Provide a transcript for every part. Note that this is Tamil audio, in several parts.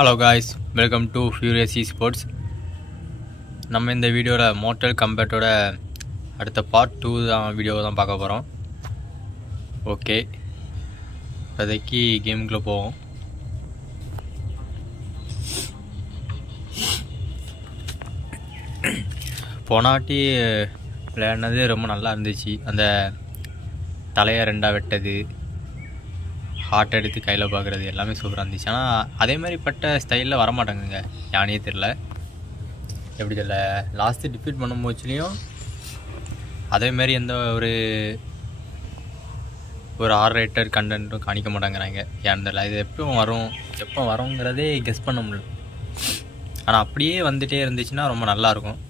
Hello guys, welcome to furious sports. நம்ம இந்த வீடியோவில் மோர்டல் கம்பேட்டோட அடுத்த பார்ட் 2 வீடியோ தான் பார்க்க போகிறோம். ஓகே, இப்போதைக்கு கேமுக்குள்ளே போவோம். போனாட்டி விளையாடினது ரொம்ப நல்லா இருந்துச்சு. அந்த தலையை ரெண்டாக வெட்டது, ஹார்ட் எடுத்து கையில் பார்க்குறது எல்லாமே சூப்பராக இருந்துச்சு. ஆனால் அதே மாதிரிப்பட்ட ஸ்டைலில் வரமாட்டாங்க, யானையே தெரில எப்படி தெரியல. லாஸ்ட்டு டிஃபீட் பண்ணும் போச்சுலேயும் அதேமாரி எந்த ஒரு ஆர் ரேட்டர் கண்டென்ட்டும் காணிக்க மாட்டாங்கிறாங்க. ஏன் தெரியல, இது எப்போ வருங்கிறதே கெஸ் பண்ண முடியல. ஆனால் அப்படியே வந்துகிட்டே இருந்துச்சுன்னா ரொம்ப நல்லாயிருக்கும்.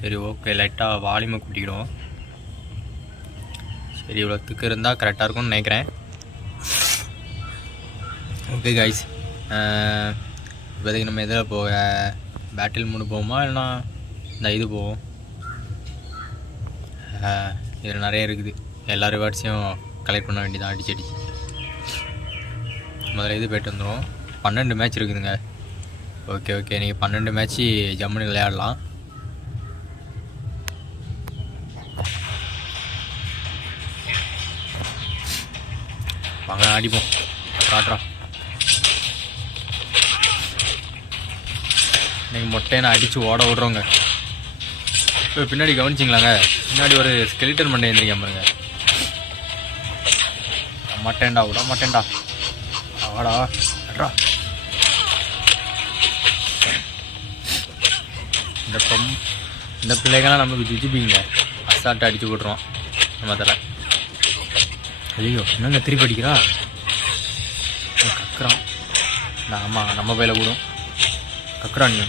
சரி, ஓகே, லைட்டாக வால்யூமை கூட்டிக்கிடுவோம். சரி, இவ்வளோத்துக்கு இருந்தால் கரெக்டாக இருக்கும்னு நினைக்கிறேன். ஓகே காய்ஸ், இப்போதைக்கு நம்ம எதில் போக பேட்டில் மூடு போவோமா, இல்லைனா இந்த இது போவோம். இதில் நிறைய இருக்குது, எல்லா ரிவார்ட்ஸையும் கலெக்ட் பண்ண வேண்டியதான் அடிச்சு. முதல்ல இது போய்ட்டு வந்துடுவோம். 12 மேட்ச் இருக்குதுங்க. ஓகே, நீங்கள் 12 மேட்ச்சு ஜம்முன்னு விளையாடலாம். வாங்க அடிப்போம், காட்டுறோம். நீங்கள் மொட்டையை நான் அடித்து ஓட விட்றோங்க. இப்போ பின்னாடி கவனிச்சிங்களாங்க, பின்னாடி ஒரு ஸ்கெலிட்டன் மண்டை எழுந்திரிக்காம பாருங்க. விட மாட்டேன்டா ஆடா அட்ரா. இந்த பிள்ளைங்களாம் நமக்கு ஜிஜிபிங்க அசால்ட்டாக அடித்து விட்ருவோம் நம்ம தலை. ஐயோ, என்னங்க திருப்பி அடிக்கிறா, கக்குறான். ஆமாம், நம்ம பையில கூடும் கக்குறான்.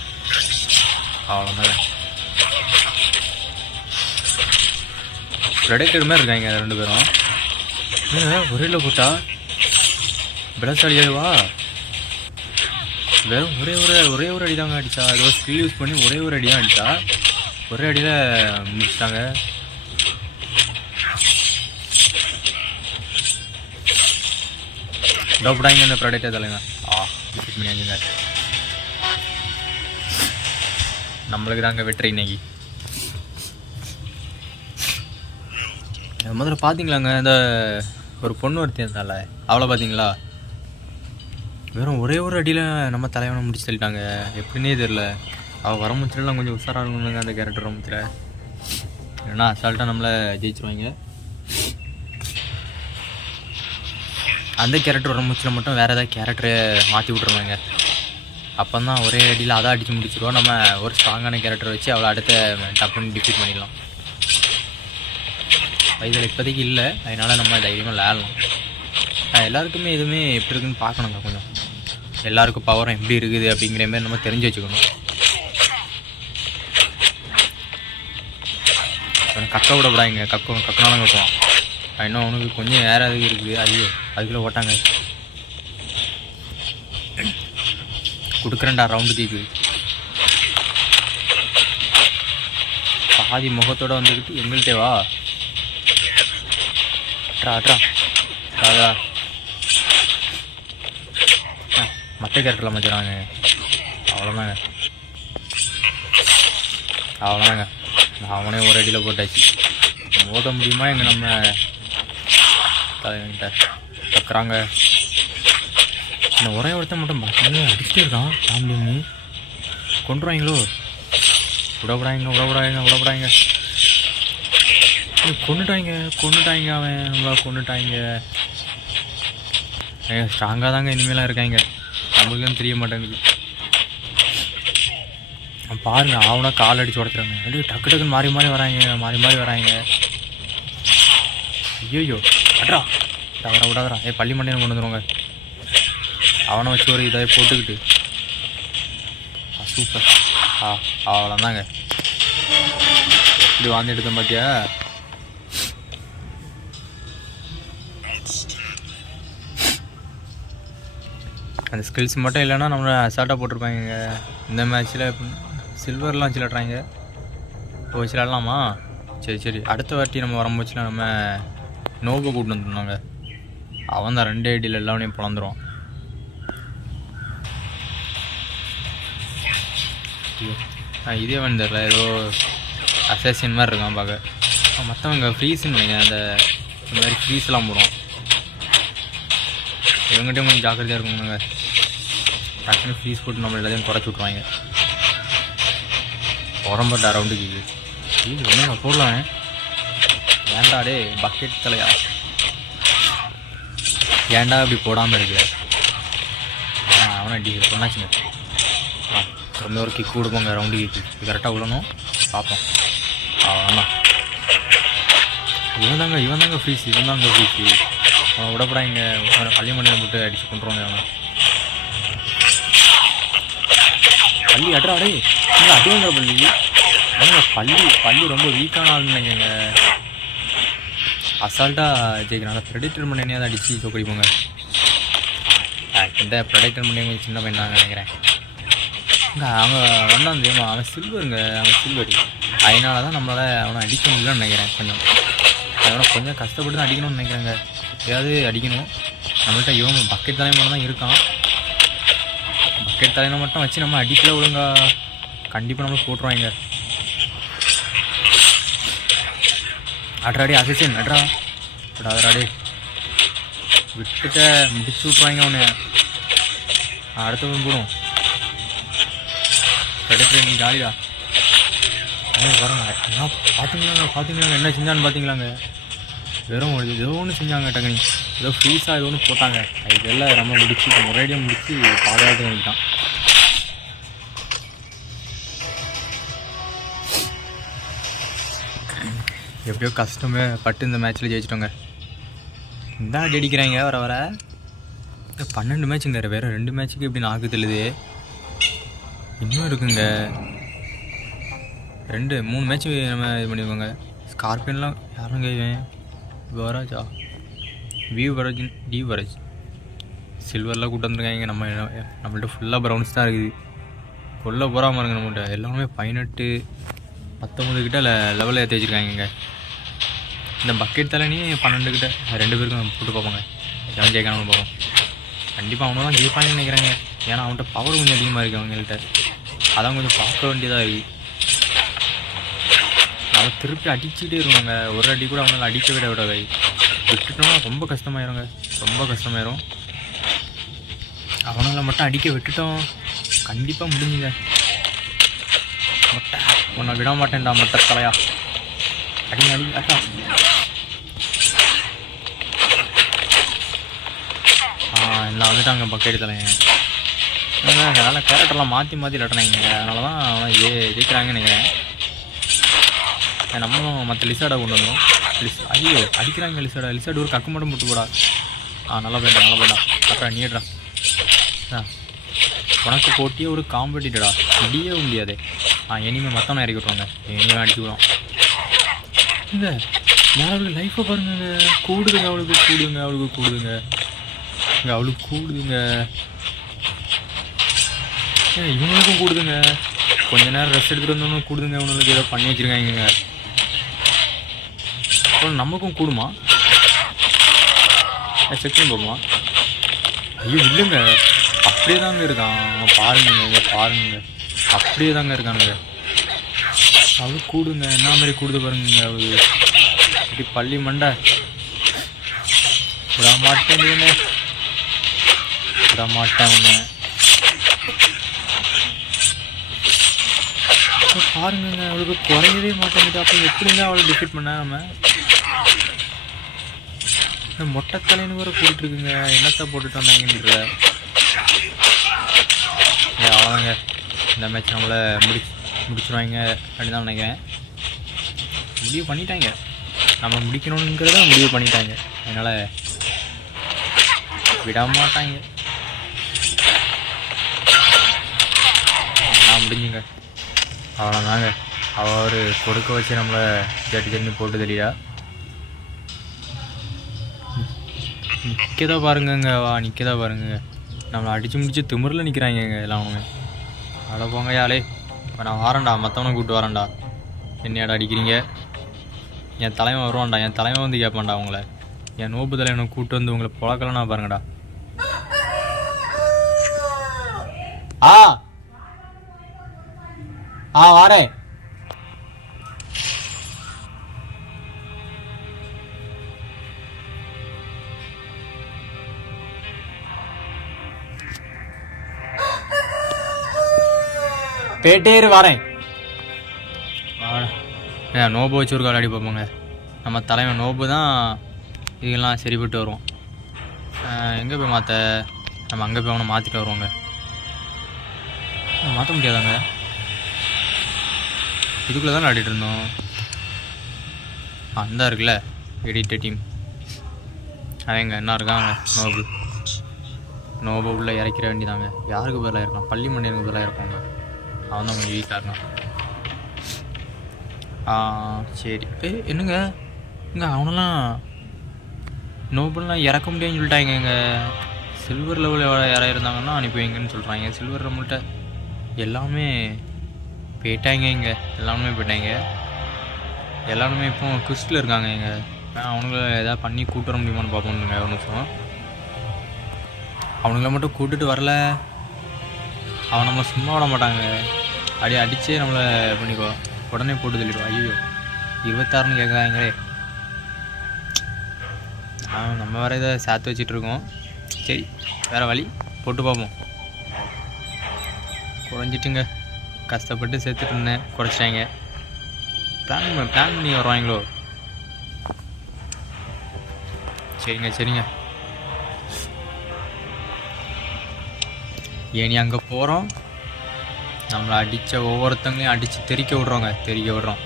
அவ்வளோதாங்க, ப்ரெடேட்டர் மாதிரி இருக்காங்க ரெண்டு பேரும். ஒரேல போட்டா பிளஸ்டாடியாவா, வெறும் ஒரே ஒரு அடி தாங்க அடித்தா. ஏதோ ஸ்கில் யூஸ் பண்ணி ஒரே ஒரு அடி தான் அடித்தா, ஒரே அடியில் முடிச்சிட்டாங்க. டோப்டாங்க இந்த ப்ரெடேட்டர் தலைங்க. டிஃபீட் பண்ணியாச்சுங்க. நம்மளுக்கு தாங்க வெற்றி இன்னைக்கு. முதல்ல பார்த்தீங்களாங்க, இந்த ஒரு பொண்ணு ஒருத்தி இருந்தால, அவளை பார்த்தீங்களா, வெறும் ஒரே ஒரு அடியில் நம்ம தலைவனை முடிச்சு தள்ளிட்டாங்க. எப்படின்னே தெரில. அவள் வர முச்சிலாம் கொஞ்சம் உஷாராக இருக்கணுங்க அந்த கேரக்டர் வர முச்சில், ஏன்னா அசால்ட்டாக நம்மளை ஜெயிச்சிருவாங்க. அந்த கேரக்டர் வர முச்சில் மட்டும் வேறு ஏதாவது கேரக்டரை மாற்றி விட்ருவாங்க. அப்போ தான் ஒரே அடியில் அதை அடித்து முடிச்சிடுவோம். நம்ம ஒரு ஸ்ட்ராங்கான கேரக்டர் வச்சு அவளை அடுத்த டப்புன்னு டிஃபீட் பண்ணிடலாம். இதில் இப்போதைக்கு இல்லை, அதனால் நம்ம தைரியமாக விளையாடலாம். எல்லாருக்குமே எதுவுமே எப்படி இருக்குன்னு பார்க்கணுங்க. கொஞ்சம் எல்லாருக்கும் பவரும் எப்படி இருக்குது அப்படிங்கிற மாதிரி நம்ம தெரிஞ்சு வச்சுக்கணும். கக்க விடப்படாங்க, கக்கனாலும் கட்டுவான். இன்னும் அவனுக்கு கொஞ்சம் வேறு எதுவும் இருக்குது. ஐயோ, அதுக்குள்ளே ஓட்டாங்க. கொடுக்குறேன்டா ரவுண்டு தீக்கு. பாதி முகத்தோடு வந்துக்கிட்டு எங்கள்கிட்ட வா அட்ரா அட்ரா. மற்ற கேரக்டரில் மச்சாங்க. அவ்வளோதாங்க, அவனே ஒரு அடியில் போட்டாச்சு. ஓட முடியுமா எங்கே நம்ம தலைவங்கிட்ட கக்குறாங்க. இந்த ஒரே ஒருத்தன் மட்டும் பார்த்தீங்கன்னா அடிச்சுட்டே இருக்கான். ஃபேமிலி கொண்டுருவாங்களோ, விடப்படாங்க. கொண்டுட்டாங்க அவன் நம்மளா கொண்டுட்டாங்க. ஸ்ட்ராங்காக தாங்க இனிமேலாம் இருக்காங்க, நம்மளுக்கும் தெரிய மாட்டேங்குது. பாருங்க, அவனா கால் அடிச்சு உடச்சுறாங்க. அப்படியே டக்குன்னு மாறி வராங்க. ஐயோ, அட்ரா விடாதரா. பள்ளி மண்டையை கொண்டு வந்துடுவாங்க. அவனை வச்சு ஒரு இதை போட்டுக்கிட்டு சூப்பர். அவ்வளோதாங்க, எப்படி வாழ்ந்து எடுத்தேன் பார்த்தியா. அந்த ஸ்கில்ஸ் மட்டும் இல்லைன்னா நம்மளை அசால்ட்டாக போட்டிருப்பாங்க. இந்த மேட்ச்சில் சில்வர்லாம் வச்சு விளாட்றாங்க. வச்சு விளாட்லாமா? சரி, அடுத்த வாட்டி நம்ம வரும்போச்சுல நம்ம நோபை கூட்டு வந்துருந்தாங்க. அவன் தான் 2 ஐடியில் எல்லாமே பிளந்துருவான். இதே வந்து தெரில, ஏதோ அசேஷன் மாதிரி இருக்கான் பார்க்க. மற்றவங்க ஃப்ரீஸ்ன்னு நினைக்கிறேன், இந்த மாதிரி ஃப்ரீஸ்லாம் போடுவோம். இவங்ககிட்ட கொஞ்சம் ஜாக்கிரதையாக இருக்குங்க, டக்குன்னு ஃப்ரீஸ் போட்டு நம்ம எல்லாத்தையும் குறைச்சி விட்ருவாங்க. உடம்பட்ட ரவுண்டுக்கு இது ஒன்றுங்க போடலாம். ஏன்டா டே பக்கெட் தலையா, ஏன்டா இப்படி போடாமல் இருக்கு? அவனை டி சொன்னாச்சுங்க. ரொம்ப ஒரு கிக் கொடுப்போங்க, ரவுண்டு கிக்கு கரெக்டாக விடணும், பார்ப்போம். அவ்வளோதான். இவன் தாங்க ஃப்ரீஸ், அவனை விடப்படாங்க. அவனை பள்ளி மண்ணில் போட்டு அடித்து கொண்டுருவாங்க. அவனை பள்ளி அட்ராடே இல்லை அடிவாங்க பள்ளி. பள்ளி ரொம்ப வீக்கான ஆள் நினைக்கங்க. அசால்ட்டாக ஜெயிக்கிறாங்க. ப்ரெடிக்டர் பண்ணி என்னையாவது அடித்து தோக்கடிப்போங்க. இந்த ப்ரெடிக்டர் பண்ணி கொஞ்சம் சின்ன பையன் தான் நினைக்கிறேன். அவங்க வந்தான் தெரியுமா, அவன் சில்வருங்க, அதனால தான் நம்மளால் அவனை அடிக்க முடியலன்னு நினைக்கிறேன். கொஞ்சம் கஷ்டப்பட்டு தான் அடிக்கணும்னு நினைக்கிறேங்க. எப்படியாவது அடிக்கணும். நம்மள்கிட்ட இவன் பக்கெட் தலைமை தான் இருக்கான். பக்கெட் தலைமை மட்டும் வச்சு நம்ம அடிக்கல ஒழுங்கா கண்டிப்பாக நம்மளை போட்டுருவாங்க. அட்ராடி அசிஸ்டன் அட்ராடே விட்டுட்ட முடிச்சு விட்ருவாங்க. அவனு அடுத்தவன் போடும். கிடைக்கிற நீ ஜாலியா வரங்க. என்ன பார்த்தீங்களாங்க என்ன செஞ்சான்னு பார்த்தீங்களாங்க? வெறும் ஏதோ ஒன்று செஞ்சாங்க. டக்குனி ஏதோ ஃப்ரீஸாக ஏதோ ஒன்று போட்டாங்க. இதெல்லாம் நம்ம முடிச்சு ஒரேடியாக முடிச்சு பாதுகாத்து வந்துட்டான். எப்படியோ கஷ்டமே பட்டு இந்த மேட்ச்சில் ஜெயிச்சிட்டோங்க. இந்த அடிக்கிறாங்க வர 12 மேட்சுங்க. வேறு 2 மேட்ச்சுக்கு இப்படி நாக்கு தெளிது. இன்னும் இருக்குங்க 3 மேட்ச்சு நம்ம இது பண்ணிடுவோங்க. ஸ்கார்பியன்லாம் யாருங்க இவன்? வரஜா டி வரஜ் சில்வர்லாம் கூட்டு வந்துருக்காங்க. நம்மள்ட்ட ஃபுல்லாக ப்ரௌன்ஸ் தான் இருக்குது. கொல்ல போகாமல் இருங்க. நம்மகிட்ட எல்லாமே 18 19 கிட்ட லெவலில் ஏற்றி வச்சுருக்காங்க. இந்த பக்கெட் தலைனி 12 கிட்ட 2 பேருக்கும் போட்டு பார்ப்போங்க. எவன் ஜெயிக்கணும்னு பார்ப்போம். கண்டிப்பாக அவனை தான் ஜெயிப்பாங்கன்னு நினைக்கிறாங்க. ஏன்னா அவன்கிட்ட பவர் கொஞ்சம் அதிகமாக இருக்குது அவங்கள்ட்ட. அதான் கொஞ்சம் பார்க்க வேண்டியதாக இருக்குது. அவன் திருப்பி அடிச்சுக்கிட்டே இருக்கணுங்க. ஒரு அடி கூட அவனால் அடிக்க விடாது. விட்டுட்டோம்னா ரொம்ப கஷ்டமாயிரும். அவனால் மட்டும் அடிக்க விட்டுட்டோம் கண்டிப்பாக முடிஞ்சுங்க. மொட்டை உன்னை விட மாட்டேன்டா மொட்டை தலையா. அடிங்க அட்டா. எல்லாம் வந்துட்டாங்க பக்கெட் தலையன். அதனால் கேரக்டர்லாம் மாற்றி விளாட்றாங்க. அதனால தான் அவன் ஜெயிக்கிறாங்கன்னு நினைக்கிறேன். நம்மளும் மற்ற லிசாடை கொண்டு வந்தோம். ஐயோ அடிக்கிறாங்க லிசாடு ஒரு கக்கு மட்டும் போட்டு போடா. நல்லா போயிட்டா அப்புறம் நீடுறா. உனக்கு போட்டியே ஒரு காம்படிட்டடா, முடியவே முடியாது. இனிமேல் மற்றவனை இறக்கி விட்ருவாங்க. இனிமேல் அடிச்சு விடுவோம். இல்லை யாராவது லைஃப்பை பாருங்க. அவளுக்கு கூடுதுங்க. இவங்களுக்கும் கூடுதுங்க. கொஞ்ச நேரம் ரெஸ்ட் எடுத்துகிட்டு வந்தோம்னா கூடுதுங்க. இவங்களுக்கு ஏதோ பண்ணி வச்சுருக்காங்க. அப்புறம் நமக்கும் கூடுமா? செக் பண்ணி போகுமா? ஐயோ இல்லைங்க, அப்படியே தாங்க இருக்கான். பாருங்க அப்படியே தாங்க இருக்கானுங்க. அவளுக்கு கூடுங்க. என்ன மாதிரி கூடுது பாருங்க. அவளுக்கு இப்படி பள்ளி மண்டை விட மாட்டேன் ஒன்று. பாருங்க அவளுக்கு குறையவே மாட்டேங்குது. அப்போ எப்படிங்க அவளை டிஃபீட் பண்ண? நம்ம மொட்டைத்தலைன்னு கூட போட்டுருக்குங்க. என்னத்தை போட்டுட்டு வந்தாங்கன்ற. அவ்வளோதாங்க, இந்த மேட்ச் நம்மளை முடிச்சிருவாங்க அப்படின்னு தான் நினைக்கிறேன். முடிவு பண்ணிட்டாங்க. நம்ம முடிக்கணுங்கிறத முடிவு பண்ணிட்டாங்க. அதனால் விட மாட்டாங்க. நான் முடிஞ்சுங்க. அவ்வளோதாங்க. அவர் கொடுக்க வச்சு நம்மளை ஜட்டி போட்டு தெரியா. நிற்கதா பாருங்கங்க. நிற்கதா பாருங்க. நம்மளை அடித்து முடிச்சு திமிரில் நிற்கிறாங்க எல்லாம். அவங்க அட போங்க யாழே. இப்போ நான் வரேன்டா, மற்றவனை கூப்பிட்டு வரேன்டா. என்னையாடா அடிக்கிறீங்க? என் தலைவன் வருவான்டா. என் தலைவன் வந்து கேட்பான்டா உங்களை. என் நோப்பு தலைவனை கூப்பிட்டு வந்து உங்களை புழக்கலன்னா பாருங்கடா. வாரேன். பேட்டேரு வரேன். நோபு வச்சு ஒரு விளையாடி பார்ப்போங்க. நம்ம தலைவன் நோபு தான் இதெல்லாம் சரிப்பட்டு வருவோம். எங்கே போய் மாற்ற? நம்ம அங்கே போய் அவனை மாற்றிட்டு வருவோங்க. மாற்ற முடியாதாங்க, இதுக்குள்ளே தான் விளையாடிட்டு இருந்தோம். அந்த இருக்குல்ல எடிட் டீம், அவங்க என்ன இருக்காங்க. நோபு உள்ளே இறக்கிற வேண்டியதாங்க. யாருக்கு பதிலாக இருக்கலாம்? பள்ளி மணியனுக்கு பதிலாக இருப்பாங்க. அவன் தான் கொஞ்சம் வீக்காக இருக்கான். சரி. என்னங்க இங்கே அவனெல்லாம் நோபுலாம் இறக்க முடியாதுன்னு சொல்லிட்டாங்க. இங்கே சில்வர் லெவலில் யாராக இருந்தாங்கன்னா அனுப்புவீங்கன்னு சொல்கிறாங்க. சில்வர் நம்மள்கிட்ட எல்லாமே போயிட்டாங்க. இங்கே எல்லாருமே போயிட்டாங்க. எல்லாருமே இப்போ குஸ்டில் இருக்காங்க. இங்கே அவனுங்களை எதாவது பண்ணி கூட்டு வர முடியுமான்னு பார்ப்போம்னுங்க. ஒரு நிமிஷம். அவனுங்களை மட்டும் கூட்டுட்டு வரல அவன் நம்மளை சும்மா விட மாட்டாங்க. அடிச்சே நம்மளை பண்ணிக்கோ, உடனே போட்டு தள்ளிடுவோம். ஐயோ 26ன்னு கேட்குறாங்களே. நம்ம வேறு இதை சேர்த்து வச்சிட்ருக்கோம். சரி, வேறு வழி போட்டு பார்ப்போம். குறைஞ்சிட்டுங்க, கஷ்டப்பட்டு சேர்த்துட்டு இருந்தேன், குறைச்சிட்டாங்க. பிளான் பண்ணி வருவாங்களோ? சரிங்க. ஏனி அங்கே போகிறோம். நம்மளை அடித்த ஒவ்வொருத்தங்களையும் அடித்து தெறிக்க விட்றோம்.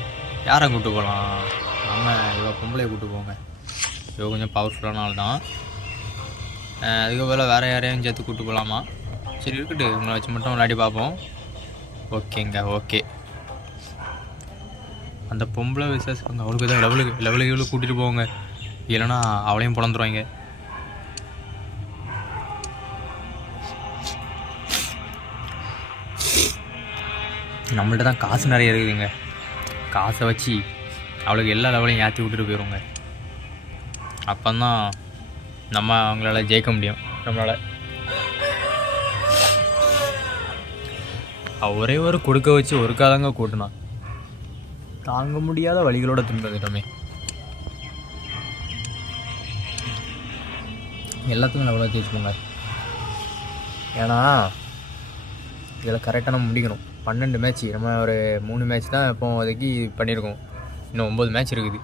யாரை கூப்பிட்டு போகலாம்? நம்ம இவ பொம்பளையை கூப்பிட்டு போங்க. இவ கொஞ்சம் பவர்ஃபுல்லான ஆள் தான். அதுக்கு போல் வேறு யாரையும் சேர்த்து கூப்பிட்டு போகலாமா? சரி இருக்கட்டு, உங்களை வச்சு மட்டும் விளையாடி பார்ப்போம். ஓகே. அந்த பொம்பளை விசேஷம் அவளுக்கு தான் லெவலுக்கு கூட்டிகிட்டு போவாங்க. இல்லைன்னா அவளையும் பிறந்துருவாங்க. நம்மள்ட்ட தான் காசு நிறைய இருக்குதுங்க. காசை வச்சு அவளுக்கு எல்லா லெவலையும் ஏற்றி விட்டுட்டு போயிடுவோங்க. அப்போ தான் நம்ம அவங்களால ஜெயிக்க முடியும். நம்மளால் ஒரே ஒரு கொடுக்க வச்சு ஒரு காலங்க கூட்டினான். தாங்க முடியாத வழிகளோட திரும்பிட்டோமே. எல்லாத்துக்கும் லெவலாக தேய்ச்சிப்போங்க. ஏன்னா இதில் கரெக்டாக நம்ம முடிக்கணும். 12 மேட்ச்சு, நம்ம ஒரு 3 மேட்ச் தான் இப்போ அதுக்கு பண்ணியிருக்கோம். இன்னும் 9 மேட்ச் இருக்குது.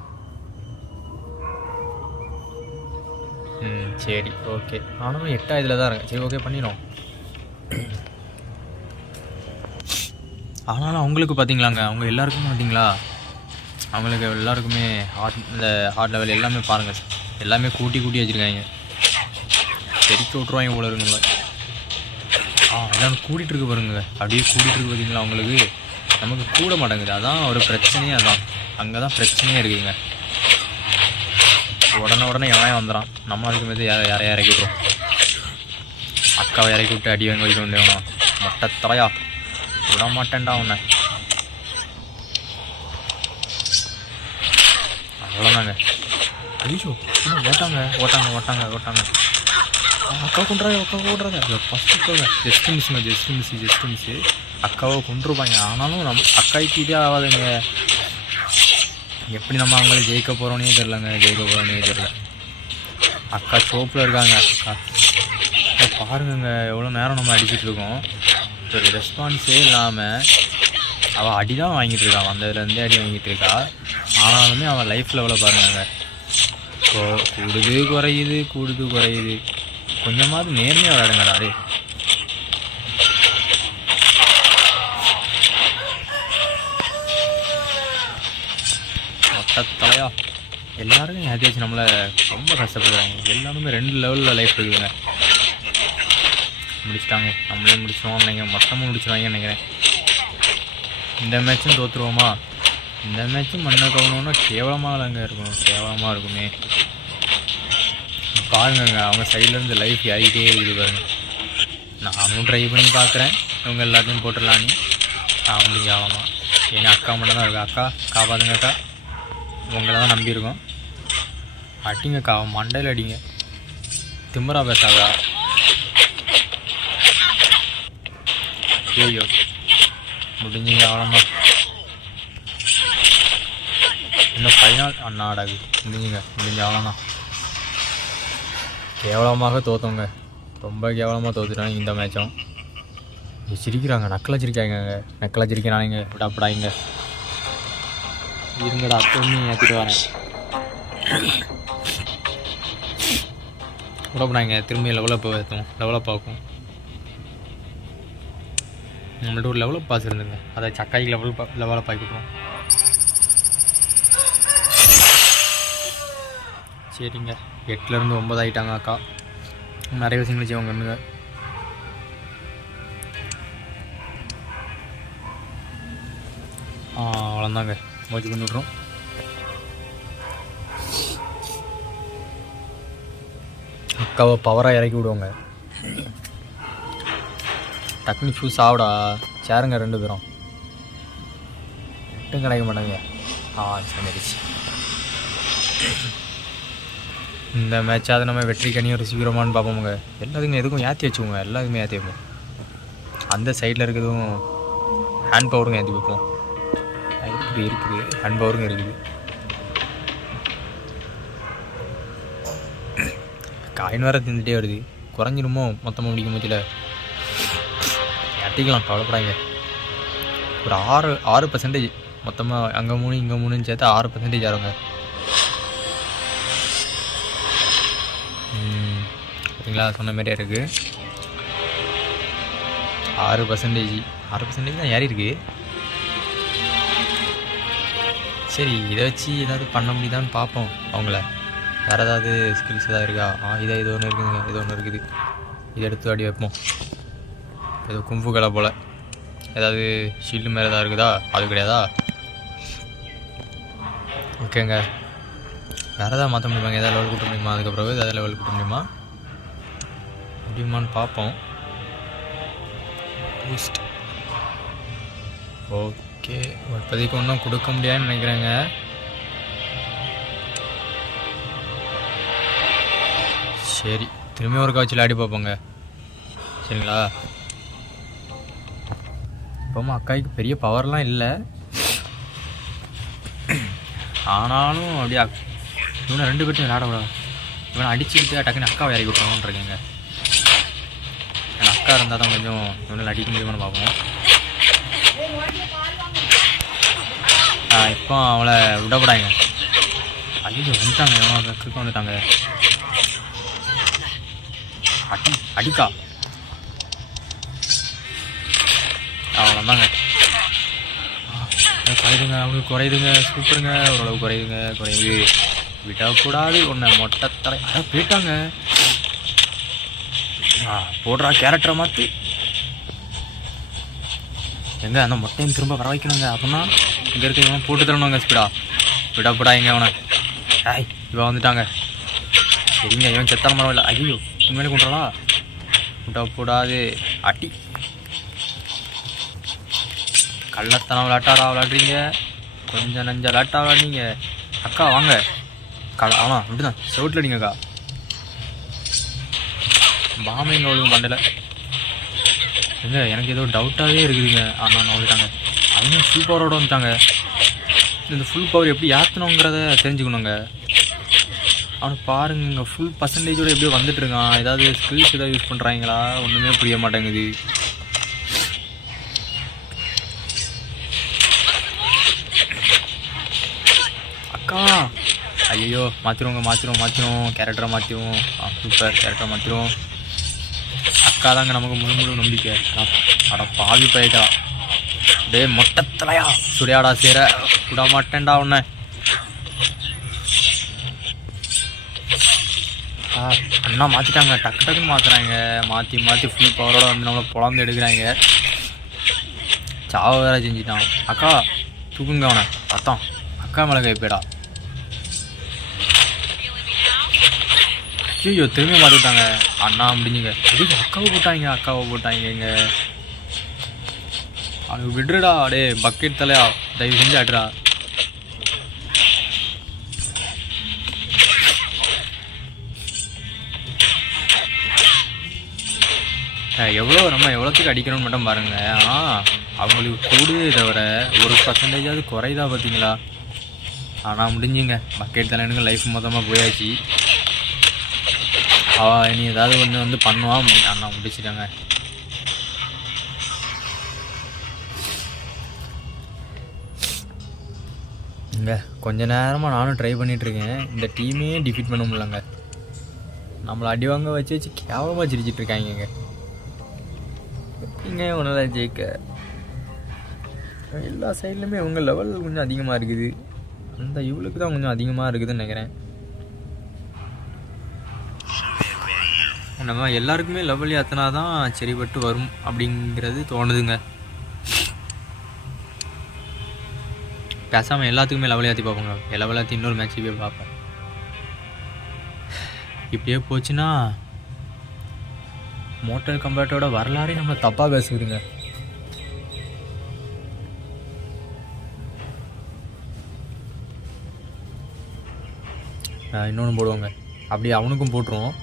சரி ஓகே. ஆனாலும் 8 இதில் தான் இருக்கு. சரி ஓகே பண்ணிடும். ஆனாலும் அவங்களுக்கு பார்த்தீங்களாங்க, அவங்க எல்லாருக்குமே பார்த்தீங்களா, அவங்களுக்கு எல்லாருக்குமே இந்த ஹார்ட் லெவல் எல்லாமே பாருங்கள், எல்லாமே கூட்டி வச்சுருக்காங்க. தெரிக்க விட்ருவாங்க போல இருக்குங்களா. எல்லாம் கூட்டிகிட்டு பாருங்க, அப்படியே கூட்டிகிட்டு இருக்கு பார்த்தீங்களா. அவங்களுக்கு நமக்கு கூட மாட்டேங்குது. அதான் ஒரு பிரச்சனையே. அதான் அங்கே தான் பிரச்சனையே இருக்குதுங்க. உடனே எவனே வந்துடான். நம்ம அதுக்கு மீது யாரையா இறக்கி விட்றோம். அக்காவை இறக்கி விட்டு அடி வாங்கி வைக்க வேண்டியவனா மொட்டை தலையா விட மாட்டேன்டா உன்னை. அவ்வளோதாங்க. ஐயோ ஓட்டாங்க. அக்கா கொண்டுறாங்க. First just miss. அக்காவை கொண்டுருப்பாங்க. ஆனாலும் நம்ம அக்காய்க்கு இதே ஆகாதுங்க. எப்படி நம்ம அவங்கள ஜெயிக்க போகிறோன்னே தெரில. அக்கா சோப்பில் இருக்காங்க. அக்கா பாருங்க, எவ்வளோ நேரம் நம்ம அடிச்சிட்ருக்கோம். ஒரு ரெஸ்பான்ஸே இல்லாமல் அவள் அடி தான் வாங்கிட்டு இருக்கா. வந்ததுலேருந்தே அடி வாங்கிட்டு இருக்கா. ஆனாலுமே அவள் லைஃப் லெவலில் பாருங்க, கூடுது குறையுது. கொஞ்சமாவது நேர்மையாக விளையாடுங்கடா. அதே மொத்தத்தலையா எல்லாருக்கும் யாத்தியாச்சும் நம்மளை ரொம்ப கஷ்டப்படுறாங்க. எல்லாருமே 2 லெவலில் லைஃப் இருக்குதுங்க. முடிச்சிட்டாங்க. நம்மளே முடிச்சிடுவோம் நினைக்கிறேன். மொத்தமும் முடிச்சிடுவாங்கன்னு நினைக்கிறேன். இந்த மேட்சும் தோற்றுருவோமா? இந்த மேட்சும் மண்ணை கவனம்னா கேவலமாக இருக்குமே. பாருங்க, அவங்க சைட்லேருந்து லைஃப் ஆகிட்டே இருக்குது பாருங்க. நானும் ட்ரை பண்ணி பார்க்குறேன் இவங்க எல்லாத்தையும் போட்டுடலான்னு. முடிஞ்சாகலாமா? ஏன்னா அக்கா மட்டும் தான் இருக்கா. அக்கா காப்பாதுங்க. அக்கா உங்களை தான் நம்பியிருக்கோம். அடிங்கக்கா, மண்டையில் அடிங்க. திமிரா பேசாதா? ஐயோ முடிஞ்சுங்க அவ்வளோதான். இன்னும் ஃபைனல் அண்ணாடாது. முடிஞ்ச அவ்வளோதான். கேவலமாக தோற்றோங்க. ரொம்ப கேவலமாக தோத்துட்டாங்க இந்த மேட்சும். சிரிக்கிறாங்க, நக்கலாக சிரிக்கிறானுங்க. விடாப்படாங்க இருங்கடா, அப்படி ஏற்றிட்டு வரேன். விடப்படாங்க, திரும்பி லெவலப் ஆகும். நம்மள்ட்ட ஒரு லெவலப் பாஸ் இருந்துங்க, அதை சக்காய்க்கு லெவலப் ஆகி கொடுக்குறோம். சரிங்க, 8லேருந்து 9 ஆகிட்டாங்க அக்கா. நிறைய விஷயங்கள் செய்வாங்க கண்ணுங்க. அவ்வளோதாங்க, மோச்சு பண்ணி விட்றோம். அக்காவை பவராக இறக்கி விடுவோங்க. டக்குனு ஷூஸ் ஆவிடா சேருங்க 2 பேரும். எட்டும் கிடைக்க மாட்டாங்க. சரிச்சு. இந்த மேட்சாவது நம்ம வெற்றி கனியும் ரிசீவிரோமான்னு பார்ப்போமுங்க. எல்லாத்துக்கும் எதுக்கும் ஏற்றி வச்சுக்கோங்க. எல்லாத்துக்குமே ஏற்றி வைப்போம். அந்த சைடில் இருக்கிறதும் ஹேண்ட் பவருங்க ஏற்றி வைப்போம். இருக்குது ஹேண்ட் பவருங்க இருக்குது. காயின் வேறு தின்னுட்டே வருது. குறைஞ்சிருமோ மொத்தமாக முடிக்கும் போச்சில். ஏற்றிக்கலாம், கவலைப்படாங்க. ஒரு 6% மொத்தமாக அங்கே 3 இங்கே 3ன்னு சேர்த்து 6% ஆகுங்க. சரிங்களா, சொன்ன மாதிரியே இருக்குது. 6% தான் ஏறி இருக்கு. சரி, இதை வச்சு ஏதாவது பண்ண முடியுதான்னு பார்ப்போம். அவங்கள வேறு ஏதாவது ஸ்கில்ஸ் ஏதாவது இருக்கா? இது ஒன்று இருக்குதுங்க, இது ஒன்று இருக்குது. இதை எடுத்து அடி வைப்போம். ஏதோ கும்பு கலை போல் ஏதாவது ஷீல்டு மேலே ஏதாவது இருக்குதா? அது கிடையாதா? ஓகேங்க, வேறு எதாவது மாற்ற முடியுமாங்க? எதாவது லெவல் கூட்ட முடியுமா? அதுக்கப்புறம் எதாவது லெவல் கூட்ட முடியுமான்னு பார்ப்போம். பூஸ்ட் ஓகே, இப்போதைக்கு ஒன்றும் கொடுக்க முடியாதுன்னு நினைக்கிறேங்க. சரி, திரும்பியும் ஒரு காய்ச்சல் ஆடி பார்ப்போங்க. சரிங்களா, இப்போமா அக்காய்க்கு பெரிய பவர்லாம் இல்லை. ஆனாலும் அப்படியே இவனை 2 பேர்த்தையும் விளையாடக்கூடாது. இவனை அடிச்சுக்கிட்டு டக்குன்னு அக்காவை இறக்கி விட்றோன்னு இருக்கேங்க. ஏன்னா அக்கா இருந்தால் தான் கொஞ்சம் இவனை அடிக்க முடியுமான்னு பார்ப்போம். இப்போ அவளை விடப்படாங்க. ஐயோ வந்துட்டாங்க, எவனோ கிறுக்க வந்துட்டாங்க. அடிக்கா அவ்வளோதாங்க. குறையுதுங்க, அவங்களுக்கு குறையுதுங்க. சூப்பருங்க, ஓரளவு குறையுது. விடக்கூடாது ஒன்று மொட்டை தலை. போயிட்டாங்க. போடுறா கேரக்டரை மாற்றி எங்கே அந்த மொட்டையும் திரும்ப வர வைக்கணுங்க. அப்படின்னா இங்கே இருக்க இவன் போட்டு தரணுங்க ஸ்பீடா. விடப்படாங்க அவனை. இவன் வந்துட்டாங்க. சரிங்க, இவன் செத்தான மரம் இல்லை. ஐயோ உண்மையிலே கொண்டுறா. விடக்கூடாது. அட்டி கள்ளத்தனம் விளாட்றீங்க. கொஞ்சம் நஞ்ச விளாட்டா விளாட்றீங்க. அக்கா வாங்க. அப்படிதான் செவுட்டில் அடிங்கக்கா. பாமைங்க ஒழுங்கு மண்டல. எங்க எனக்கு ஏதோ டவுட்டாகவே இருக்குதுங்க. நான் வந்துட்டாங்க. அவங்க ஃபுல் பவரோடு வந்துட்டாங்க. இந்த ஃபுல் பவர் எப்படி ஏற்றணுங்கிறத தெரிஞ்சுக்கணுங்க. அவனுக்கு பாருங்க, ஃபுல் பர்சன்டேஜோடு எப்படியோ வந்துட்டுருக்கான். ஏதாவது ஸ்கில்ஸ் ஏதாவது யூஸ் பண்ணுறாங்களா? ஒன்றுமே புரிய மாட்டேங்குது. அக்கா ஐயோ மாற்றிடுவோம். கேரக்டரை மாற்றிடுவோம். சூப்பர், கேரக்டரை மாற்றிடுவோம். அக்கா தாங்க நமக்கு முழு நம்பிக்கை. அட பாவி பயிட்டா. டே மொட்டத்தலையா சுடையாடா சேர விட மாட்டேன்டா உன்னை. அண்ணா மாற்றிட்டாங்க. டக்குன்னு மாற்றுறாங்க. மாற்றி ஃபுல் பவரோட வந்து நம்மளை பொழந்து எடுக்கிறாங்க. சாவ வேற செஞ்சிட்டான். அக்கா தூக்குங்க அவனை. ரத்தம் அக்கா மேலே கைப்பேடா. ஐயோ திரும்பி மாற்றிட்டாங்க. அண்ணா முடிஞ்சுங்க. இதுக்கு அக்காவை போட்டாங்க. அவனுக்கு விடுறா. டே பக்கெட் தலையா, தயவு செஞ்சு ஆடுறா. நம்ம எவ்வளோத்துக்கு அடிக்கணும்னு மட்டும் பாருங்க. அவங்களுக்கு கூடுதே தவிர ஒரு பர்சன்டேஜாவது குறையுதா பார்த்தீங்களா? ஆனால் முடிஞ்சுங்க, பக்கெட் தலைனுக்கு லைஃப் மொத்தமாக போயாச்சு. இனி ஏதாவது ஒன்று வந்து பண்ணுவான். அண்ணா முடிச்சிட்டாங்க. இங்கே கொஞ்ச நேரமாக நானும் ட்ரை பண்ணிகிட்ருக்கேன். இந்த டீமே டிஃபீட் பண்ண முடியலங்க. நம்மளை அடி வாங்க வச்சு வச்சு கேவலமாக சிரிச்சிட்ருக்காங்க. எப்படிங்க ஒன்றுதான் ஜெயிக்க? எல்லா சைட்லையுமே அவங்க லெவல் கொஞ்சம் அதிகமாக இருக்குது. அந்த இவளுக்கு தான் கொஞ்சம் அதிகமாக இருக்குதுன்னு நினைக்கிறேன். நம்ம எல்லாருக்குமே லெவல் ஏற்றினா தான் சரிப்பட்டு வரும் அப்படிங்கிறது தோணுதுங்க. பேசாமல் எல்லாத்துக்குமே லெவல் ஏற்றி பார்ப்போங்க. லெவல் ஏற்றி இன்னொரு மேட்ச்சு போய் பார்ப்போம். இப்படியே போச்சுன்னா மோட்டல் கம்பேட்டோட வரலாறே நம்ம தப்பாக பேசுகிறதுங்க. இன்னொன்று போடுவாங்க. அப்படி அவனுக்கும் போட்டுருவோம்.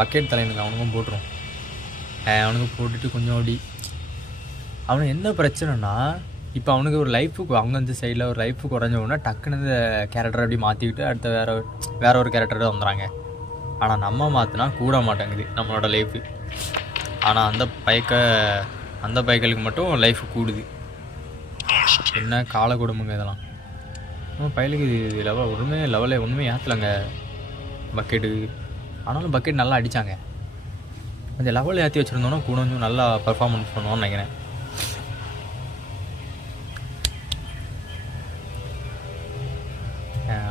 பக்கெட் தலைனுக்கு அவனுக்கும் போட்டுருவோம். அவனுக்கு போட்டுட்டு கொஞ்சம் அப்படி அவனுக்கு என்ன பிரச்சனைனா, இப்போ அவனுக்கு ஒரு லைஃபுக்கு அவங்க அந்த சைடில் ஒரு லைஃபு குறைஞ்சோன்னா டக்குன்னு இந்த கேரக்டரை அப்படி மாற்றிக்கிட்டு அடுத்த வேற ஒரு கேரக்டரோட வந்துடுறாங்க. ஆனால் நம்ம மாற்றினா கூட மாட்டேங்குது நம்மளோட லைஃபு. ஆனால் அந்த பைக்களுக்கு மட்டும் லைஃபு கூடுது. என்ன கால கொடுமைங்க இதெல்லாம். பையலுக்கு லெவலே ஒன்றுமே ஏற்றலைங்க பக்கெட்டுக்கு. ஆனாலும் பக்கெட் நல்லா அடித்தாங்க. அந்த லெவலில் ஏற்றி வச்சுருந்தோன்னா கூட கொஞ்சம் நல்லா பர்ஃபார்மன்ஸ் பண்ணுவோன்னு நினைக்கிறேன்.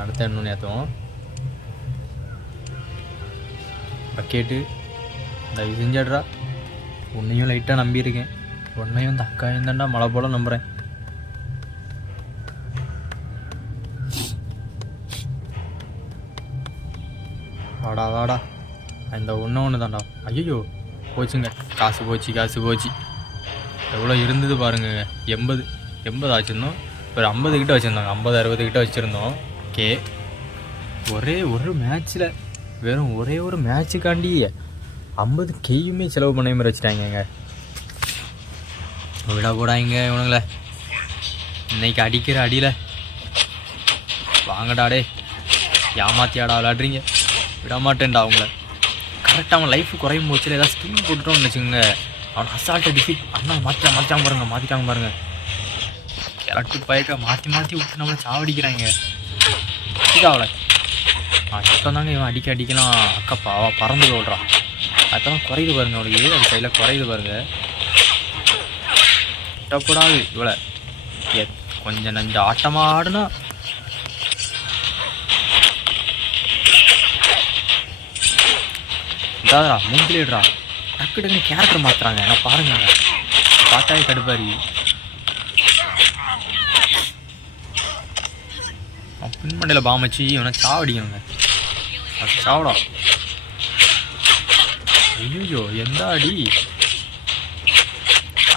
அடுத்த இன்னொன்று ஏற்றுவோம். பக்கெட்டு தயவு செஞ்சாடுறா. உன்னையும் லைட்டாக நம்பியிருக்கேன். உன்னையும் இந்த அக்காயும் தாண்டா மழை போல நம்புகிறேன். வாடா இந்த ஒன்று தான்டா. ஐயோ போச்சுங்க. காசு போச்சு. எவ்வளோ இருந்தது பாருங்க. 80 வச்சுருந்தோம். ஒரு 50 கிட்ட வச்சுருந்தோங்க. 50-60 கிட்ட வச்சுருந்தோம். ஓகே, ஒரு மேட்ச்சில் வெறும் ஒரு மேட்ச்சுக்காண்டி 50 கெய்யுமே செலவு பண்ண மாதிரி வச்சுட்டாங்க. விட போடாங்க இவனுங்கள. இன்னைக்கு அடிக்கிற அடியில் வாங்கடாடே, ஏமாத்தியாடா விளாட்றீங்க. விட மாட்டேன்டா அவங்கள. கரெக்டாக அவன் லைஃப் குறையும் போச்சுல ஏதாவது ஸ்கில் போட்டுட்டோம்னு வச்சுக்கோங்க. அவன் அசால்ட்டை டிஃபீட் அண்ணா மாற்றிட்டாங்க பாருங்க. கரெக்டு பயக்க மாற்றி விட்டு நம்மளை சாவடிக்கிறாங்க. அவளை இப்போ தாங்க இவன் அடிக்கலாம். அக்கா பறந்து விடுறான். அதெல்லாம் குறையுது பாருங்க. அவளுக்கு அது கையில் குறையுது பாருங்க. விட்டக்கூடாது இவளை. கொஞ்சம் நஞ்சு ஆட்டமாக ஆடுனா இதாதரா மூஞ்சிலேடுறா. டக்குன்னு கேரக்டர் மாற்றுறாங்க. நான் பாருங்க, பார்த்தாவே கடுப்பாரி. பின்மண்டையில் பாம் வச்சு இவனை சாவடிக்கணுங்க. அது சாவடா. ஐயோ எந்த அடி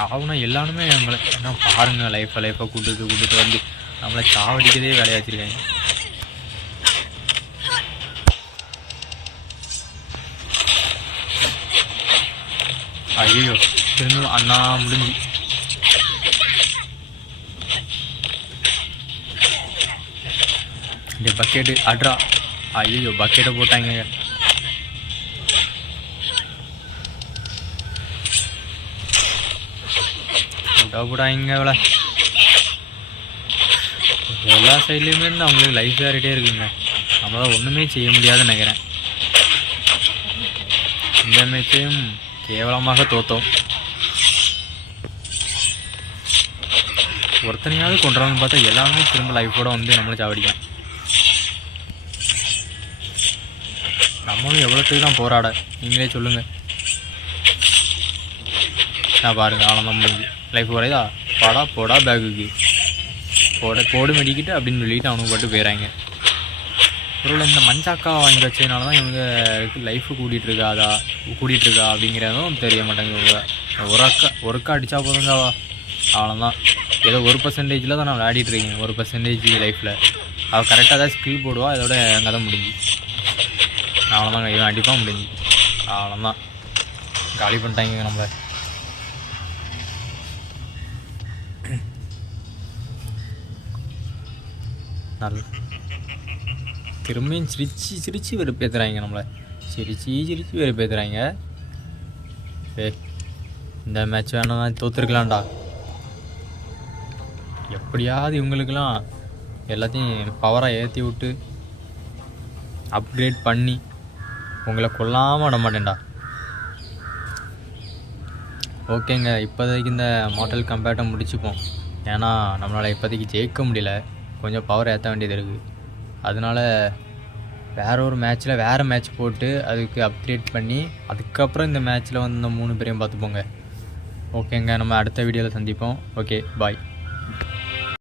ஆகுனா எல்லாருமே நம்மளை என்ன பாருங்க. லைஃப்பை கூட்டுட்டு வந்து நம்மளை சாவடிக்கதே வேலையா வச்சுருக்காங்க. ஐயோ திரும்ப அண்ணா முடிஞ்சு. இந்த பக்கெட்டு அட்ரா. ஐயோ பக்கெட்டை போட்டாங்க. போடாங்க இவ்வளோ. எல்லா சைட்லேயுமே இருந்து அவங்களுக்கு லைஃப் ஏறிட்டே இருக்குங்க. நம்மளால் ஒன்றுமே செய்ய முடியாதுன்னு நினைக்கிறேன். இந்த மேட்சையும் கேவலமாக தோத்தோம். ஒருத்தனையாவது கொண்டுறாங்கன்னு பார்த்தா எல்லாருமே திரும்ப லைஃபோட வந்து நம்மளை சாவடிக்கும். நம்மளும் எவ்வளோத்துக்கு தான் போராட, நீங்களே சொல்லுங்கள். நான் பாருங்கள் ஆனந்தம் முடிஞ்சு. லைஃப் குறையுதா? போடா பேக்குக்கு போடு மெடிக்கிட்டு அப்படின்னு சொல்லிட்டு அவனுக்கு பாட்டு போயிடறாங்க. ஒருவேளை இந்த மஞ்சாக்கா வாங்கி வச்சதுனால தான் இவங்களுக்கு லைஃபு கூட்டிகிட்ருக்கா அப்படிங்கிறதும் தெரிய மாட்டேங்குது. இவங்க ஒருக்கா அடித்தா போதுங்காவா அவ்வளோதான். ஏதோ 1% தான் நான் விளையாடிட்டுருக்கேன். 1% லைஃப்பில் அவள் கரெக்டாக தான் ஸ்கில் போடுவா. இதோட அங்கே தான் முடிஞ்சு. அவ்வளோதாங்க. இவன் அடிப்பாக முடிஞ்சு. அவ்வளோதான். காலி பண்ணிட்டாங்க நம்மளை. நல்ல திரும்பியும் சிரித்து வெறுப்பேற்றுறாங்க நம்மளை. சிரித்து வெறுப்பேற்றுறாங்க. இந்த மேட்ச் வேணா தோற்றுருக்கலாம்டா. எப்படியாவது இவங்களுக்கெல்லாம் எல்லாத்தையும் பவராக ஏற்றி விட்டு அப்கிரேட் பண்ணி உங்களை கொல்லாமல் விட மாட்டேன்டா. ஓகேங்க, இப்போதைக்கு இந்த மார்டல் கம்பேட்டை முடிச்சுப்போம். ஏன்னா நம்மளால் இப்போதைக்கு ஜெயிக்க முடியல, கொஞ்சம் பவர் ஏற்ற வேண்டியது இருக்குது. அதனால் வேறு மேட்ச் போட்டு அதுக்கு அப்கிரேட் பண்ணி அதுக்கப்புறம் இந்த மேட்ச்சில் வந்து இந்த 3 பேரையும் பார்த்துப்போங்க. ஓகேங்க, நம்ம அடுத்த வீடியோவில் சந்திப்போம். ஓகே, பாய்.